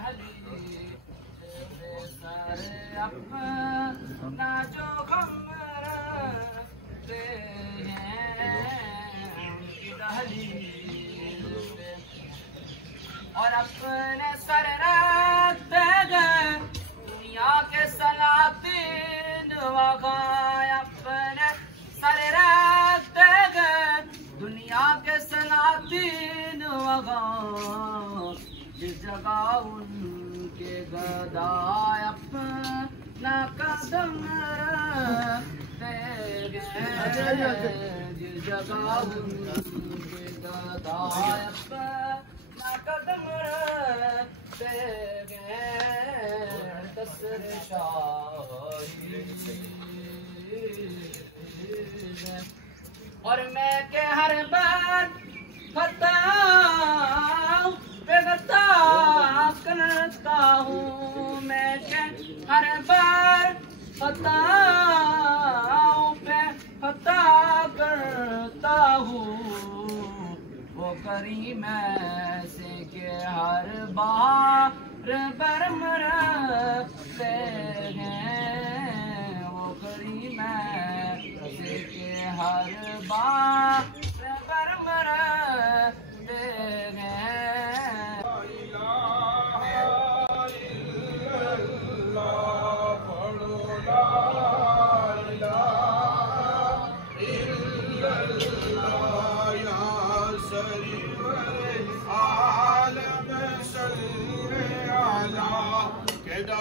دہلی سر اپنا جو غم رکھتے ہیں ان کی دہلی اور اپنے سر رکھتے گئے دنیا کے سلاطین وغائے اپنے سر رکھتے گئے دنیا کے سلاطین وغائے جس جگہ ان کے گدائے اپنا قدم رکھتے گئے جس جگہ ان کے گدائے اپنا قدم رکھتے گئے قصر شاہی اور میں کہ ہر بار خطا پہ خطا کرتا ہوں میں کہ ہر بار خطا پہ خطا کرتا ہوں وہ کریم ایسے کہ ہر بار برم رکھتے ہیں وہ کریم ایسے کہ ہر بار برم رکھتے ہیں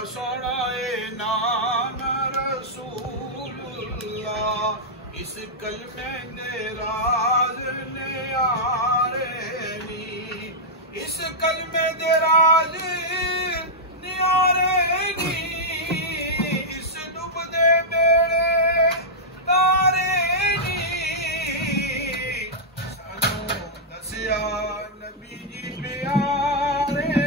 سوڑائے نام رسول اللہ اس کلمے دراز نیارینی اس کلمے دراز نیارینی اس ڈوبدے بیڑے تارینی سانو دسیا نبی جی پیارے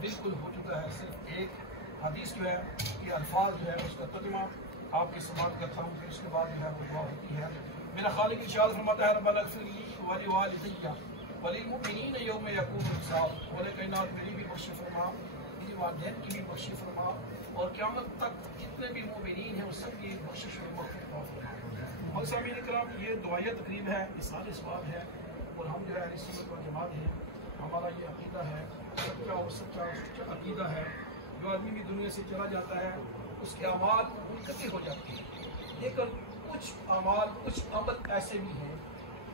بالکل ہو چکا ہے صرف ایک حدیث جو ہے یہ الفاظ جو ہے اس کا ترجمہ آپ کی سماعت کرتا ہوں پھر اس کے بعد جو ہے وہ دعا ہوتی ہے میرا خالق ارشاد فرماتا ہے ربنا اغفر لی ولوالدی وللمؤمنین یوم یقوم الحساب بولے کائنات میری بھی بخشی فرما میری والدین کی بھی بخشی فرما اور قیامت تک جتنے بھی مومنین ہیں اس سب کی بخشش و مغفرت فرما مقصامین کرام یہ دعائیہ تقریب ہے اصحاح ثواب ہے اور ہم جو ہے اہل سنت والجماعت ہیں ہمارا یہ عقیدہ ہے سچا عقیدہ ہے جو آدمی بھی دنیا سے چلا جاتا ہے اس کے اعمال منقطع ہو جاتے ہیں لیکن کچھ اعمال کچھ عمل ایسے بھی ہیں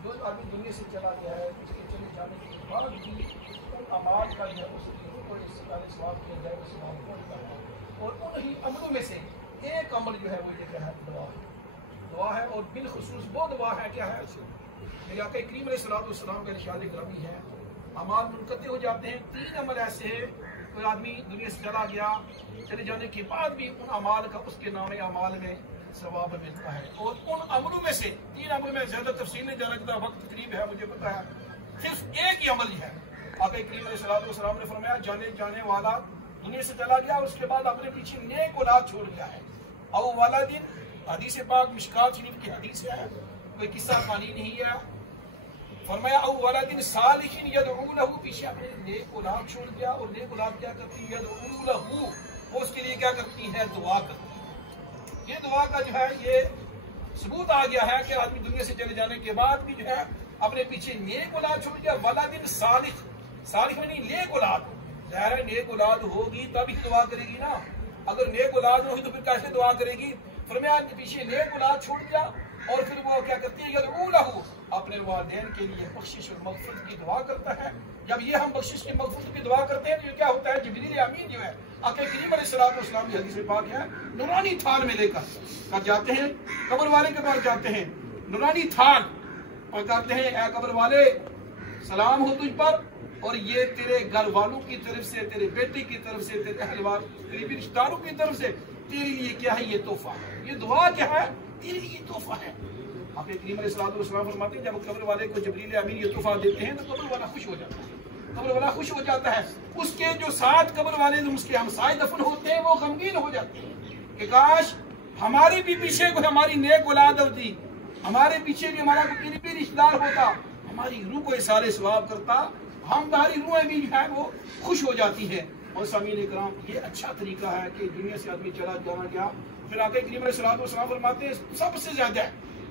جو آدمی دنیا سے چلا گیا ہے اس کے چلے جانے کے بعد بھی ان اعمال کا جو ہے اس کی روح کو ثواب کیا جائے وہ ثواب پہنچتا ہے اور انہی عملوں میں سے ایک عمل جو ہے وہ یہ کیا ہے دعا ہے اور بالخصوص وہ دعا ہے کیا ہے میرے آقا کریم علیہ السلام کا ارشاد گرامی ہے اعمال منقطع ہو جاتے ہیں تین عمل ایسے ہیں کوئی آدمی دنیا سے چلا گیا چلے جانے کے بعد بھی ان اعمال کا اس کے نام اعمال میں ثواب ملتا ہے اور ان عملوں میں سے تین عمل میں زیادہ تفصیل نہیں جانا چاہتا وقت قریب ہے مجھے پتا ہے صرف ایک ہی عمل ہی ہے آقا کریم علیہ السلام نے فرمایا جانے والا دنیا سے چلا گیا اس کے بعد اپنے پیچھے نیک اولاد چھوڑ گیا ہے او والا دن حدیث پاک مشکات شریف کی حدیث ہے کوئی قصہ کہانی نہیں ہے فرمایا او والا دن صالح یدعو له پیچھے اپنے نیک اولاد چھوڑ گیا اور نیک اولاد کیا کرتی ہے یدعو له وہ اس کے لیے کیا کرتی ہے دعا کرتی ہے یہ دعا کا جو ہے یہ ثبوت آ گیا ہے کہ آدمی دنیا سے چلے جانے کے بعد بھی جو ہے اپنے پیچھے نیک اولاد چھوڑ گیا والا دن صالح میں نہیں نیک اولاد ظاہر ہے نیک اولاد ہوگی تب ہی دعا کرے گی نا اگر نیک اولاد نہیں ہوگی تو پھر کیسے دعا کرے گی फरमाया पीछे नेक औलाद छोड़ दिया और फिर वो क्या करती है, यदऊ लहू, अपने वालिदैन के लिए बख्शिश और मग़फ़िरत की दुआ करता है। जब ये हम बख्शिश की मग़फ़िरत की दुआ करते हैं तो ये क्या होता है, जिब्रील अमीन जो है आके करीम अलैहिस्सलाम की हदीस में पाक है, नूरानी थाल में लेकर कब जाते हैं, कब्र वाले के पास जाते हैं, नूरानी थाल और कहते हैं, ऐ कब्र वाले सलाम हो तुझ पर, और ये तेरे घर वालों की तरफ से, तेरे बेटे की तरफ से, तेरे अहलवार, तेरे रिश्तेदारों की तरफ से तेरे लिए क्या है, ये तोहफा है, ये दुआ क्या है, तेरे लिए तोहफा है। आप करीम अलैहिस्सलाम फरमाते हैं, जब कब्र वाले को जिब्रील अमीन ये तोहफा देते हैं तो कब्र वाला खुश हो जाता है, कब्र वाला खुश हो जाता है। उसके जो साथ कब्र वाले उसके हमसाए दफन होते हैं वो गमगीन हो जाते हैं कि काश हमारे भी पीछे कोई हमारी नेक औलाद होती, हमारे पीछे भी हमारा कोई करीबी रिश्तेदार होता, हमारी रूह को इसारे सवाब करता, हमारी रूहें भी है वो खुश हो जाती है। और सामीन इकराम, ये अच्छा तरीका है कि दुनिया से आदमी चला जाना क्या, फिर आके करीम अलैहिस्सलाम फरमाते हैं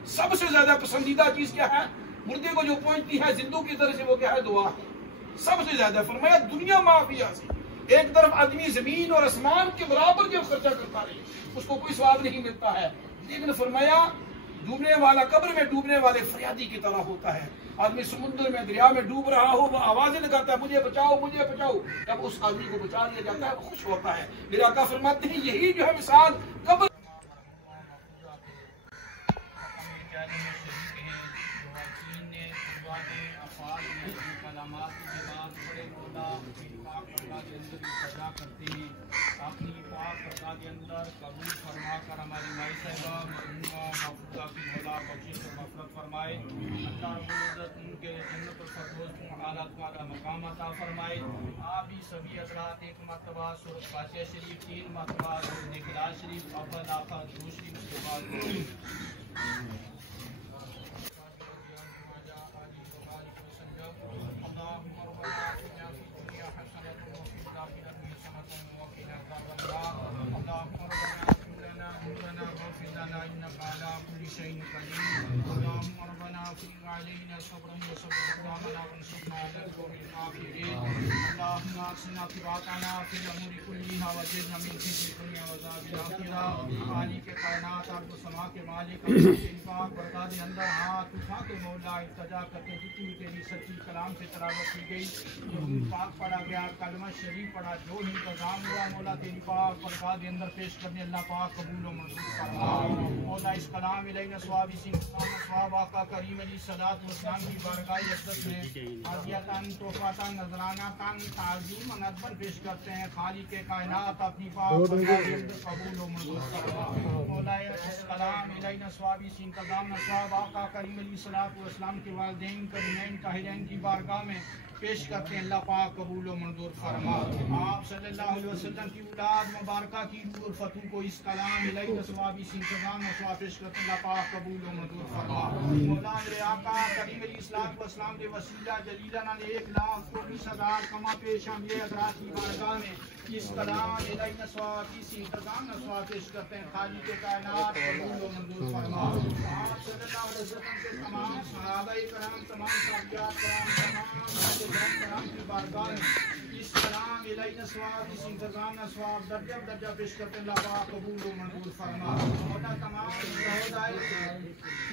सबसे ज्यादा पसंदीदा चीज क्या है, मुर्दे को जो पहुंचती है जिंदों की तरफ से, वो क्या है, दुआ है। सबसे ज्यादा फरमाया दुनिया माफिया से, एक तरफ आदमी जमीन और आसमान के बराबर जब खर्चा करता रहे उसको कोई स्वाब नहीं मिलता है, लेकिन फरमाया डूबने वाला कब्र में डूबने वाले फरियादी की तरह होता है। आदमी समुद्र में दरिया में डूब रहा हो, वो आवाजें लगाता है, मुझे बचाओ मुझे बचाओ, जब उस आदमी को बचा लिया जाता है वो खुश होता है। मेरे आका फरमाते हैं यही जो है मिसाल कब्र अपनी पाक प्रजा के अंदर कबूल फरमा कर हमारी माई साहिबा महफूजा की मौला बख्शिश और मफरत फरमाए। अल्लाह रब्बुल इज्जत उनके जन्नत और फरदौस में आला वाला मकाम अता फरमाए। आप भी सभी हज़रात एक मरतबा सूरत फातिहा शरीफ, 3 मरतबा सूरत इखलास शरीफ, अव्वल आखिर दूसरी उसके बाद कलाम से तलावत की गई, पाक पढ़ा गया, कलमा शरीफ पढ़ा, जो इंतजाम हुआ मौला तेरी पाक बरकात के अंदर पेश करने अल्लाह पाक कबूल और मंजूर फरमा। मौला इस कलाम इलैना सवाब इस सवाब आका करीम अली सलात व सलाम की बारगाह इज्जत में हादियतन तोहफतन नजरानातन ताज़ीम और नदबन पेश करते हैं। खालिक के कायनात अपनी पाक बरकात के अंदर कबूल और मंजूर फरमा। मौला इस कलाम इलैना सवाब इस इंतजाम सवाब आका करीम अली सलात व सलाम के वालिदैन करीमैन ताहिरैन की बारगाह में पेश करते हैं, अल्लाह पाक कबूल और मंजूर फरमा। आप सल्लल्लाहु अलैहि वसल्लम की औलाद मुबारका की रूह और फतू को इस कलाम इलाही सवाब इस इंतजाम में सवाब पेश करते हैं, अल्लाह पाक कबूल और मंजूर फरमा। मौला मेरे आका करीम अलैहिस्सलाम व सलाम के वसीला जलीला ने 1,24,000 कमा पेश हम ये हज़रात की बारगाह में इस कलाम इलाही सवाब इस इंतजाम में सवाब पेश करते हैं। खालिक के कायनात कबूल और मंजूर फरमा। आप सल्लल्लाहु अलैहि वसल्लम के तमाम सहाबाए कराम, तमाम साहबियात कराम, तमाम की बारगाह में इस कलाम इलाही सवाब इस इंतजाम में सवाब दर्जा दर्जा पेश करते हैं, अल्लाह पाक कबूल और मंजूर फरमा। मौला तमाम शहदाए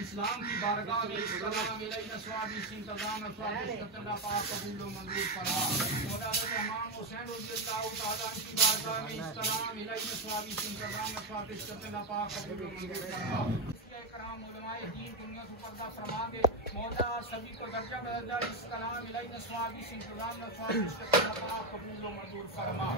इस्लाम की बारगाह में इस कलाम इलाही सवाब इस इंतजाम में सवाब पेश करते हैं, अल्लाह पाक कबूल और मंजूर फरमा। मौला इमाम हुसैन रज़ियल्लाहु तआला अन्हु की बारगाह में इस कलाम इलाही सवाब इस इंतजाम में सवाब पेश करते हैं, अल्लाह पाक कबूल और मंजूर फरमा। कराम उलमाए दीन दुनिया को पर्दा फरमा दे मौला, सभी को दर्जा बदर्जा इस कलाम इलाही सवाब इस इंतजाम में सवाब पेश करते हैं, अल्लाह पाक कबूल और मंजूर फरमा।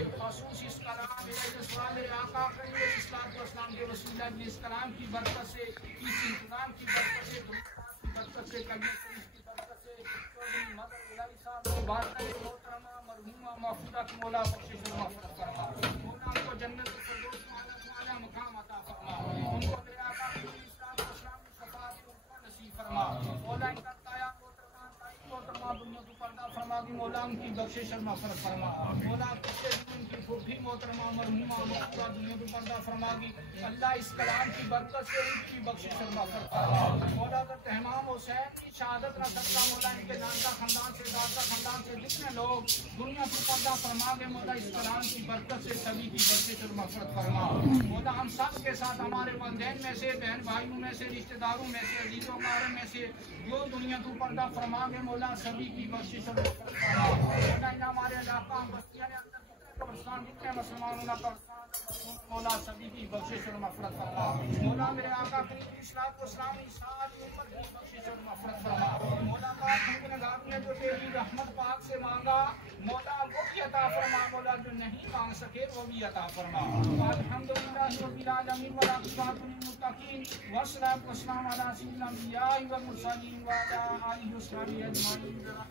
एक खासूस इस कलाम इलाही सवाब आका करीम इस्लाम व इस्लाम के वसीला इस कलाम की बरकत से, इस इंतजाम की बरकत से, बरकत से कलमे की बरकत से मदद इलाही साहब बात करे मोहतरमा मरहूमा महफूजा की मौला बख्शिश और मग़फ़िरत फरमा। मौला को जन्नत के फिरदौस में आला मकाम अता फरमा। उनको मेरे आका करीम इस्लाम व इस्लाम की शफ़ाअत उनका नसीब फरमा। मौला इनका ताया मोहतरमा दुनिया को पर्दा फरमा दी, मौला उनकी बख्शिश और मग़फ़िरत फरमा। मौला पिछले दिन की پھوپھی محترمہ مرحومہ مقبولہ دنیا کو پردہ فرما گی اللہ اس کلام کی برکت سے ان کی بخشش اور مغفرت فرما مولا حضرت امام حسین کی شہادت نہ سکتا مولا ان کے ناندہ خاندان سے دادا خاندان سے جتنے لوگ دنیا کو پردہ فرما گے مولا اس کلام کی برکت سے سبھی کی بخشش اور مغفرت فرما مولا ہم سب کے ساتھ ہمارے والدین میں سے بہن بھائیوں میں سے رشتہ داروں میں سے عزیزوں وغیرہ میں سے جو دنیا کو پردہ فرما گے مولا سبھی کی بخشش اور مغفرت فرما مولا ان ہمارے علاقہ بستیاں قبرستان جتنے مسلمانوں نے مولا سبھی کی بخشش اور مغفرت فرما مولا میرے آقا کریم علیہ الصلوۃ والسلام کی ساری امت کی بخشش اور مغفرت فرما مولا پاک ہم نے جو تیری رحمت پاک سے مانگا مولا وہ بھی عطا فرما مولا جو نہیں مانگ سکے وہ بھی عطا فرما الحمدللہ رب العالمین والعاقبۃ للمتقین والصلاۃ والسلام علی سیدنا الانبیاء والمرسلین وعلی آلہ وصحبہ اجمعین.